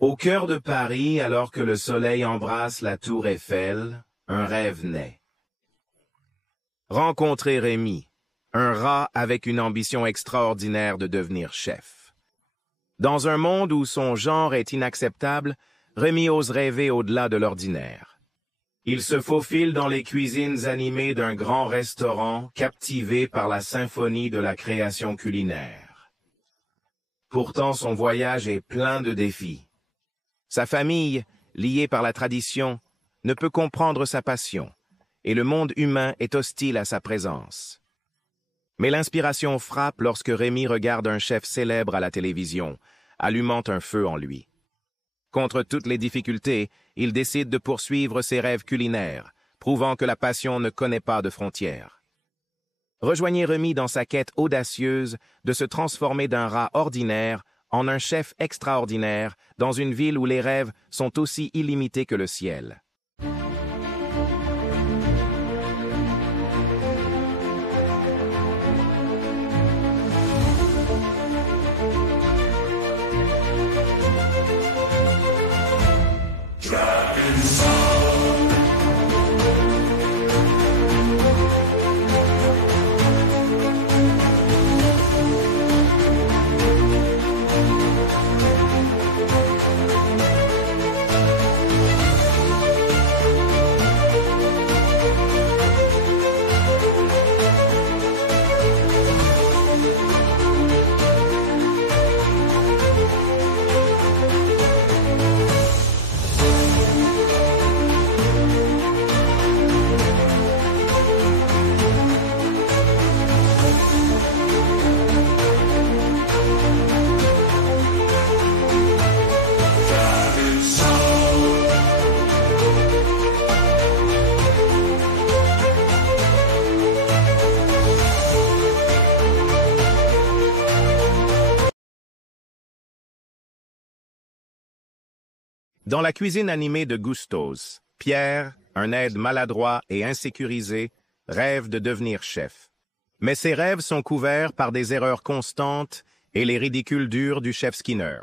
Au cœur de Paris, alors que le soleil embrasse la tour Eiffel, un rêve naît. Rencontrer Rémi, un rat avec une ambition extraordinaire de devenir chef. Dans un monde où son genre est inacceptable, Rémi ose rêver au-delà de l'ordinaire. Il se faufile dans les cuisines animées d'un grand restaurant, captivé par la symphonie de la création culinaire. Pourtant, son voyage est plein de défis. Sa famille, liée par la tradition, ne peut comprendre sa passion, et le monde humain est hostile à sa présence. Mais l'inspiration frappe lorsque Rémi regarde un chef célèbre à la télévision, allumant un feu en lui. Contre toutes les difficultés, il décide de poursuivre ses rêves culinaires, prouvant que la passion ne connaît pas de frontières. Rejoignez Rémi dans sa quête audacieuse de se transformer d'un rat ordinaire en un chef extraordinaire dans une ville où les rêves sont aussi illimités que le ciel. Dans la cuisine animée de Gustos, Pierre, un aide maladroit et insécurisé, rêve de devenir chef. Mais ses rêves sont couverts par des erreurs constantes et les ridicules durs du chef Skinner.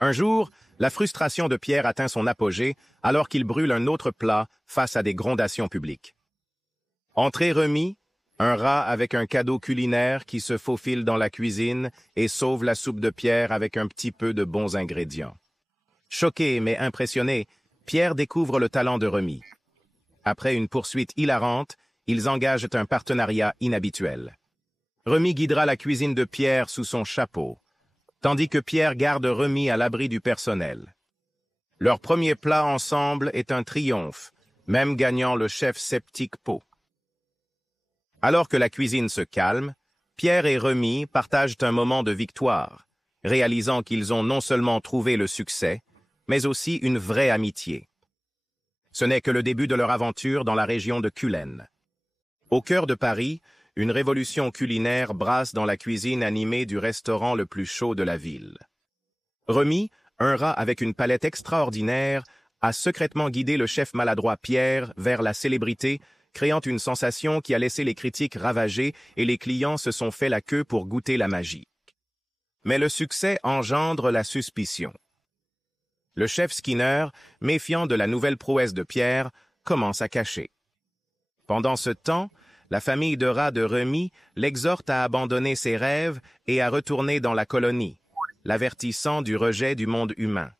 Un jour, la frustration de Pierre atteint son apogée alors qu'il brûle un autre plat face à des grondations publiques. Entrée Rémi, un rat avec un cadeau culinaire qui se faufile dans la cuisine et sauve la soupe de Pierre avec un petit peu de bons ingrédients. Choqué mais impressionné, Pierre découvre le talent de Rémi. Après une poursuite hilarante, ils engagent un partenariat inhabituel. Rémi guidera la cuisine de Pierre sous son chapeau, tandis que Pierre garde Rémi à l'abri du personnel. Leur premier plat ensemble est un triomphe, même gagnant le chef sceptique Pau. Alors que la cuisine se calme, Pierre et Rémi partagent un moment de victoire, réalisant qu'ils ont non seulement trouvé le succès, mais aussi une vraie amitié. Ce n'est que le début de leur aventure dans la région de Cullen. Au cœur de Paris, une révolution culinaire brasse dans la cuisine animée du restaurant le plus chaud de la ville. Rémi, un rat avec une palette extraordinaire, a secrètement guidé le chef maladroit Pierre vers la célébrité, créant une sensation qui a laissé les critiques ravagées et les clients se sont fait la queue pour goûter la magie. Mais le succès engendre la suspicion. Le chef Skinner, méfiant de la nouvelle prouesse de Pierre, commence à cacher. Pendant ce temps, la famille de rats de Rémi l'exhorte à abandonner ses rêves et à retourner dans la colonie, l'avertissant du rejet du monde humain.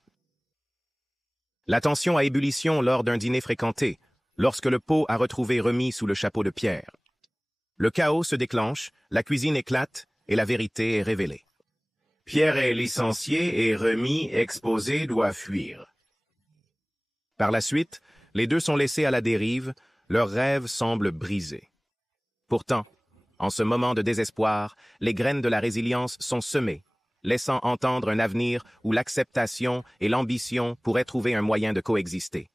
La tension à ébullition lors d'un dîner fréquenté, lorsque le pot a retrouvé Rémi sous le chapeau de Pierre. Le chaos se déclenche, la cuisine éclate et la vérité est révélée. Pierre est licencié et Rémi, exposé, doit fuir. Par la suite, les deux sont laissés à la dérive, leurs rêves semblent brisés. Pourtant, en ce moment de désespoir, les graines de la résilience sont semées, laissant entendre un avenir où l'acceptation et l'ambition pourraient trouver un moyen de coexister.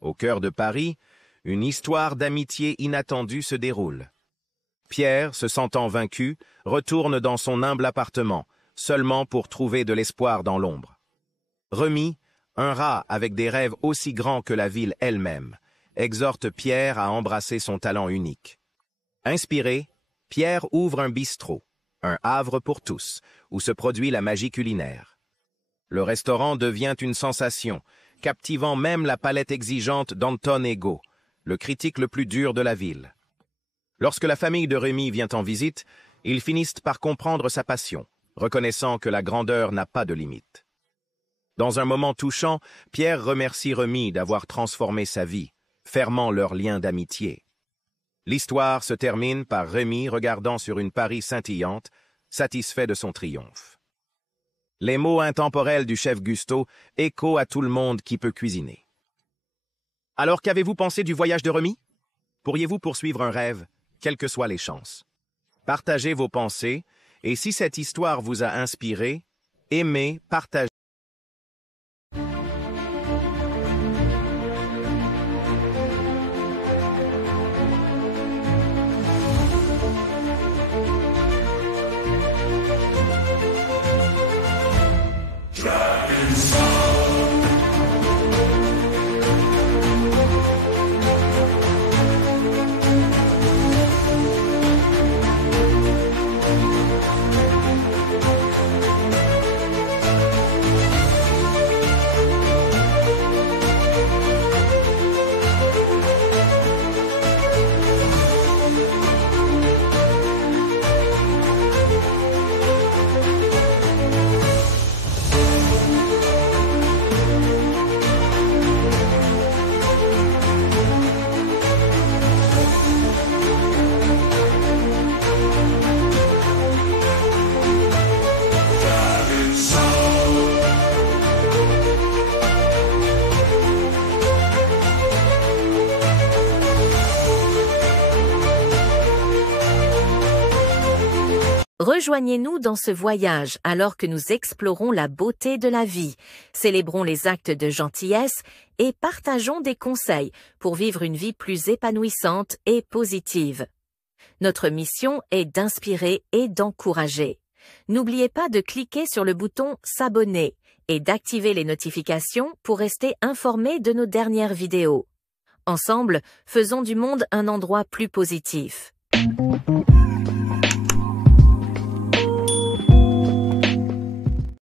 Au cœur de Paris, une histoire d'amitié inattendue se déroule. Pierre, se sentant vaincu, retourne dans son humble appartement, seulement pour trouver de l'espoir dans l'ombre. Remy, un rat avec des rêves aussi grands que la ville elle-même, exhorte Pierre à embrasser son talent unique. Inspiré, Pierre ouvre un bistrot, un havre pour tous, où se produit la magie culinaire. Le restaurant devient une sensation, captivant même la palette exigeante d'Anton Ego, le critique le plus dur de la ville. Lorsque la famille de Remy vient en visite, ils finissent par comprendre sa passion, reconnaissant que la grandeur n'a pas de limite. Dans un moment touchant, Pierre remercie Remy d'avoir transformé sa vie, fermant leur lien d'amitié. L'histoire se termine par Remy regardant sur une Paris scintillante, satisfait de son triomphe. Les mots intemporels du chef Gusteau échoent à tout le monde qui peut cuisiner. Alors qu'avez-vous pensé du voyage de Remy? Pourriez-vous poursuivre un rêve, quelles que soient les chances? Partagez vos pensées, et si cette histoire vous a inspiré, aimez, partagez. Rejoignez-nous dans ce voyage alors que nous explorons la beauté de la vie, célébrons les actes de gentillesse et partageons des conseils pour vivre une vie plus épanouissante et positive. Notre mission est d'inspirer et d'encourager. N'oubliez pas de cliquer sur le bouton « S'abonner » et d'activer les notifications pour rester informé de nos dernières vidéos. Ensemble, faisons du monde un endroit plus positif.